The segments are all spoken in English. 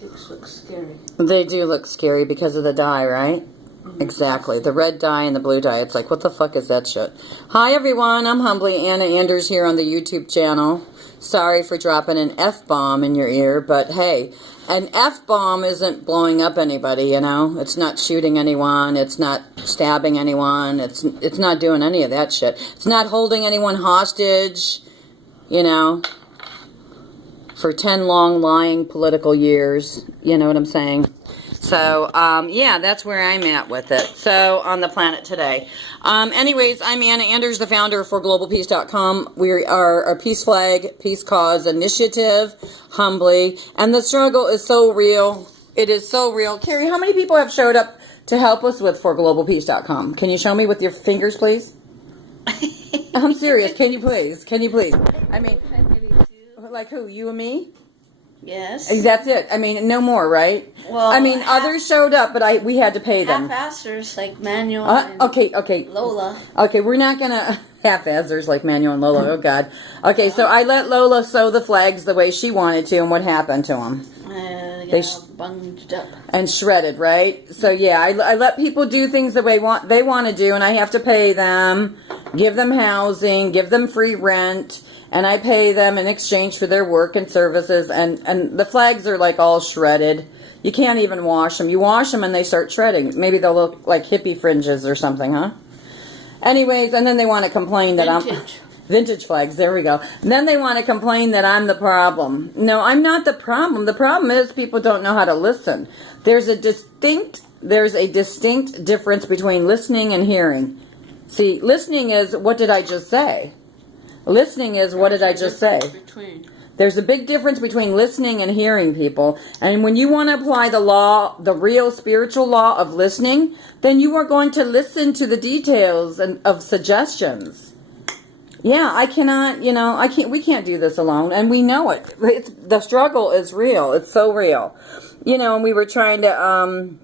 These look scary. They do look scary because of the dye, right? Mm-hmm. Exactly. The red dye and the blue dye. It's like, what the fuck is that shit? Hi, everyone. I'm humbly Anna Anders here on the YouTube channel. Sorry for dropping an F-bomb in your ear, but hey, an F-bomb isn't blowing up anybody, you know? It's not shooting anyone. It's not stabbing anyone. It's not doing any of that shit. It's not holding anyone hostage, you know, for 10 long, lying political years. You know what I'm saying? So, yeah, that's where I'm at with it. So, on the planet today. Anyways, I'm Anna Anders, the founder for GlobalPeace.com. We are a peace flag, peace cause initiative, humbly. And the struggle is so real. It is so real. Carrie, how many people have showed up to help us with for GlobalPeace.com? Can you show me with your fingers, please? I'm serious. Can you please? Can you please? I mean, like who? You and me? Yes. That's it. I mean, no more, right? Well, I mean, others showed up, but we had to pay them. Half-assers like Manuel and okay. Lola. Okay, we're not going to half-assers like Manuel and Lola. Oh, God. Okay, so I let Lola sew the flags the way she wanted to, and what happened to them? They bunged up. And shredded, right? So, yeah, I let people do things the way they want to do, and I have to pay them, give them housing, give them free rent, and I pay them in exchange for their work and services, and the flags are like all shredded. You can't even wash them. You wash them and they start shredding. Maybe they'll look like hippie fringes or something, huh? Anyways, and then they want to complain that Vintage flags, there we go. And then they want to complain that I'm the problem. No, I'm not the problem. The problem is people don't know how to listen. There's a distinct difference between listening and hearing. See, listening is, what did I just say? Listening is, what did I just say? There's a big difference between listening and hearing, people. And when you want to apply the law, the real spiritual law of listening, then you are going to listen to the details of suggestions. Yeah, I cannot, you know, we can't do this alone, and we know it. The struggle is real. It's so real. You know, and we were trying to,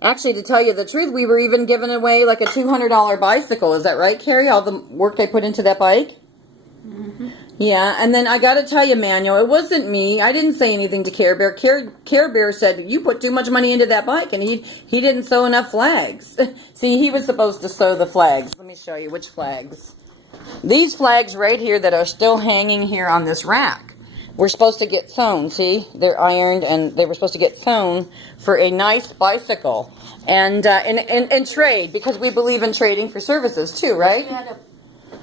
actually, to tell you the truth, we were even giving away like a $200 bicycle. Is that right, Carrie? All the work I put into that bike? Mm-hmm. Yeah, and then I got to tell you, Manuel, it wasn't me. I didn't say anything to Care Bear. Care Bear said, you put too much money into that bike, and he didn't sew enough flags. See, he was supposed to sew the flags. Let me show you which flags. These flags right here that are still hanging here on this rack were supposed to get sewn. See, they're ironed, and they were supposed to get sewn for a nice bicycle. And in trade, because we believe in trading for services too, right? You had to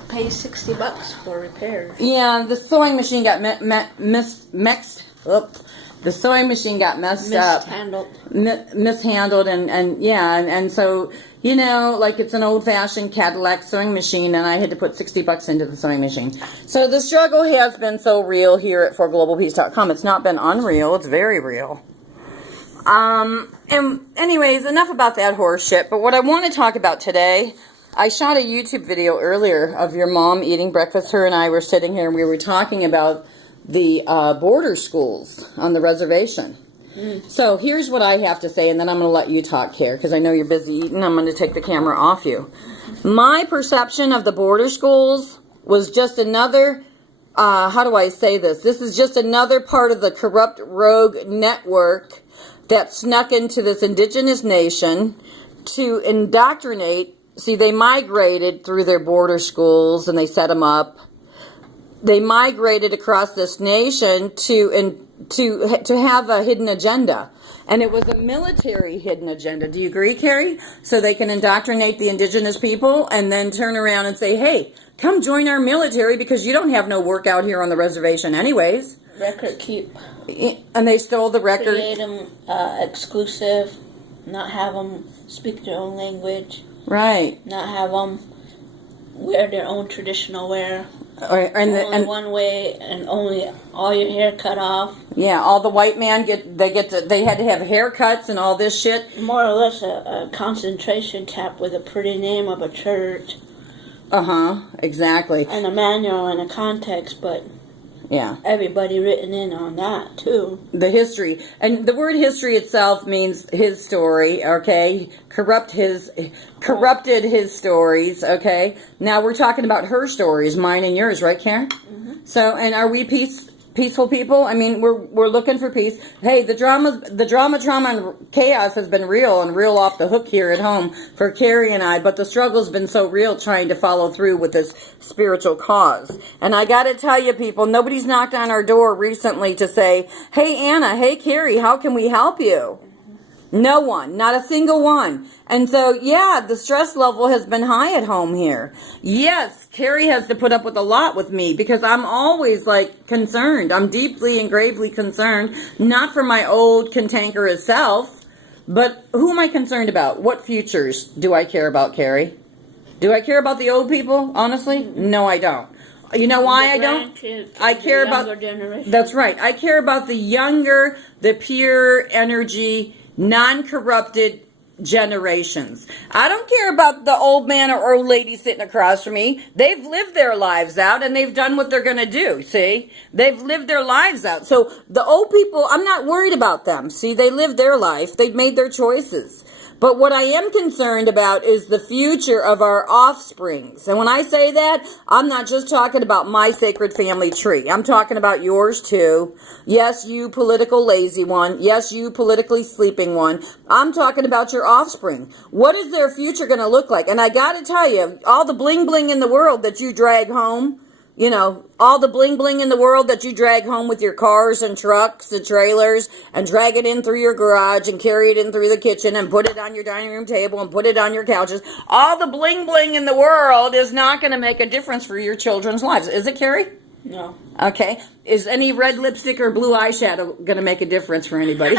pay $60 for repairs. Yeah, the sewing machine got the sewing machine got mishandled, and so, you know, like it's an old-fashioned Cadillac sewing machine, and I had to put $60 into the sewing machine. So the struggle has been so real here at forglobalpeace.com. It's not been unreal. It's very real. And anyways, enough about that horse shit. But what I want to talk about today, I shot a YouTube video earlier of your mom eating breakfast. Her and I were sitting here and we were talking about the border schools on the reservation. So here's what I have to say, and then I'm going to let you talk, Care, because I know you're busy eating. I'm going to take the camera off you. My perception of the border schools was just another, how do I say this? This is just another part of the corrupt rogue network that snuck into this indigenous nation to indoctrinate. See, they migrated through their border schools and they set them up. They migrated across this nation to have a hidden agenda. And it was a military hidden agenda. Do you agree, Carrie? So they can indoctrinate the indigenous people and then turn around and say, hey, come join our military because you don't have no work out here on the reservation anyways. Record keep. And they stole the record. Create them exclusive. Not have them speak their own language. Right. Not have them wear their own traditional wear. And one way, and only all your hair cut off. Yeah, all the white man they had to have haircuts and all this shit. More or less a concentration camp with a pretty name of a church. Exactly. And a manual and a context, but yeah, everybody written in on that too. The history, and the word history itself means his story. Okay, corrupted his stories. Okay, now we're talking about her stories, mine and yours, right, Karen? Mm-hmm. So, and are we peace peaceful people. I mean, we're looking for peace. Hey, the drama, trauma, and chaos has been real and real off the hook here at home for Carrie and I. But the struggle's been so real trying to follow through with this spiritual cause. And I got to tell you, people, nobody's knocked on our door recently to say, "Hey, Anna, hey, Carrie, how can we help you?" No one, not a single one. And so, yeah, the stress level has been high at home here. Yes, Carrie has to put up with a lot with me because I'm always like concerned. I'm deeply and gravely concerned, not for my old cantankerous self, but who am I concerned about? What futures do I care about, Carrie? Do I care about the old people? Honestly, no, I don't. You know why I don't? I care about, that's right. I care about the younger, the pure energy, non-corrupted generations. I don't care about the old man or old lady sitting across from me. They've lived their lives out and they've done what they're going to do. See, they've lived their lives out. So the old people, I'm not worried about them. See, they lived their life. They've made their choices. But what I am concerned about is the future of our offsprings. And when I say that, I'm not just talking about my sacred family tree. I'm talking about yours too. Yes, you political lazy one. Yes, you politically sleeping one. I'm talking about your offspring. What is their future going to look like? And I got to tell you, all the bling bling in the world that you drag home, you know, all the bling bling in the world that you drag home with your cars and trucks and trailers and drag it in through your garage and carry it in through the kitchen and put it on your dining room table and put it on your couches. All the bling bling in the world is not going to make a difference for your children's lives. Is it, Carrie? No. Okay. Is any red lipstick or blue eyeshadow going to make a difference for anybody?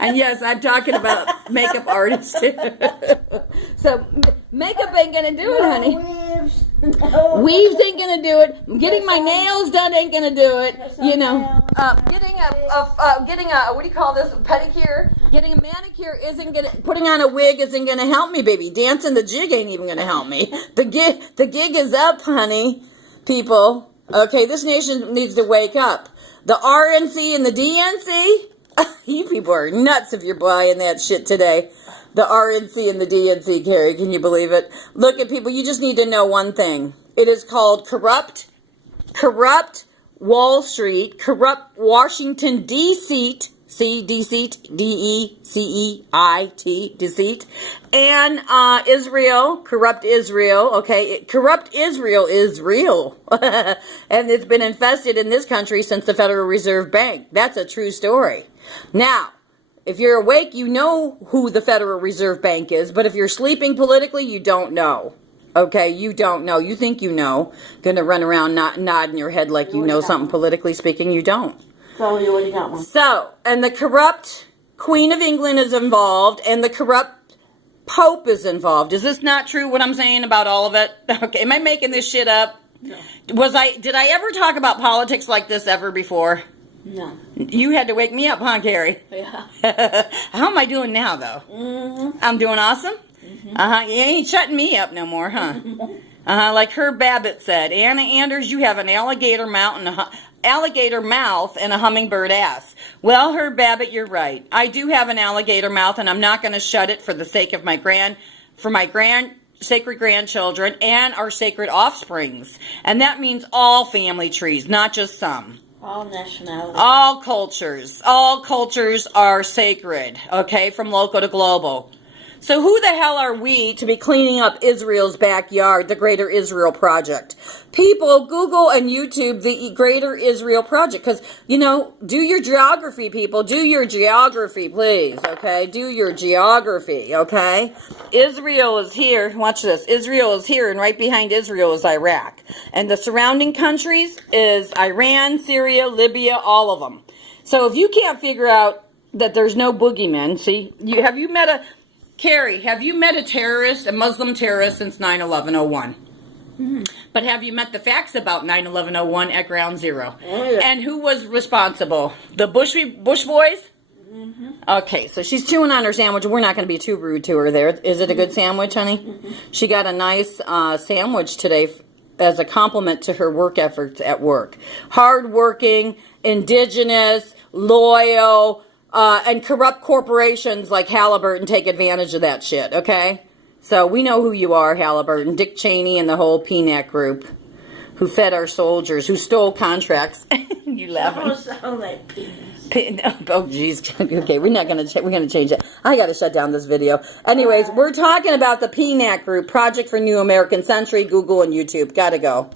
And yes, I'm talking about makeup artists. So makeup ain't going to do it, honey. Weaves. Weaves ain't going to do it. Getting my nails done ain't going to do it. You know, getting a what do you call this? Pedicure. Getting a manicure isn't going to, putting on a wig isn't going to help me, baby. Dancing the jig ain't even going to help me. The gig is up, honey. People. Okay, this nation needs to wake up. The RNC and the DNC, you people are nuts if you're buying that shit today. The RNC and the DNC, Carrie, can you believe it? Look at people, you just need to know one thing. It is called corrupt Wall Street, corrupt Washington, deceit, see, deceit, D-E-C-E-I-T, deceit, and Israel, corrupt Israel, okay? Corrupt Israel is real, and it's been infested in this country since the Federal Reserve Bank. That's a true story. Now, if you're awake, you know who the Federal Reserve Bank is, but if you're sleeping politically, you don't know. Okay, you don't know. You think you know. Gonna run around nodding your head like you know something politically speaking. You don't. So you already got one. So, and the corrupt Queen of England is involved, and the corrupt Pope is involved. Is this not true, what I'm saying about all of it? Okay, am I making this shit up? No. Did I ever talk about politics like this ever before? No. You had to wake me up, huh, Carrie? Yeah. How am I doing now, though? Mm-hmm. I'm doing awesome? Mm-hmm. You ain't shutting me up no more, huh? Like Herb Babbitt said, Anna Anders, you have an alligator mouth and a hummingbird ass. Well, Herb Babbitt, you're right. I do have an alligator mouth, and I'm not going to shut it for the sake of my sacred grandchildren and our sacred offsprings. And that means all family trees, not just some. All nationalities. All cultures. All cultures are sacred, okay, from local to global. So who the hell are we to be cleaning up Israel's backyard, the Greater Israel Project? People, Google and YouTube the Greater Israel Project. Because, you know, do your geography, people. Do your geography, please, okay? Do your geography, okay? Israel is here. Watch this. Israel is here, and right behind Israel is Iraq. And the surrounding countries is Iran, Syria, Libya, all of them. So if you can't figure out that there's no boogeyman, see, Carrie, have you met a terrorist, a Muslim terrorist, since 9/11/01? Mm-hmm. But have you met the facts about 9/11/01 at Ground Zero? Oh, yeah. And who was responsible? The Bush boys? Mm-hmm. Okay, so she's chewing on her sandwich. We're not going to be too rude to her there. Is it a good sandwich, honey? Mm-hmm. She got a nice sandwich today as a compliment to her work efforts at work. Hardworking, indigenous, loyal, and corrupt corporations like Halliburton take advantage of that shit, okay? So we know who you are, Halliburton, Dick Cheney, and the whole PNAC group. who fed our soldiers, who stole contracts. You laughing? Almost sound like penis. Oh, jeez. Okay, we're gonna change it. I gotta shut down this video. Anyways, we're talking about the PNAC group, Project for New American Century, Google and YouTube. Gotta go.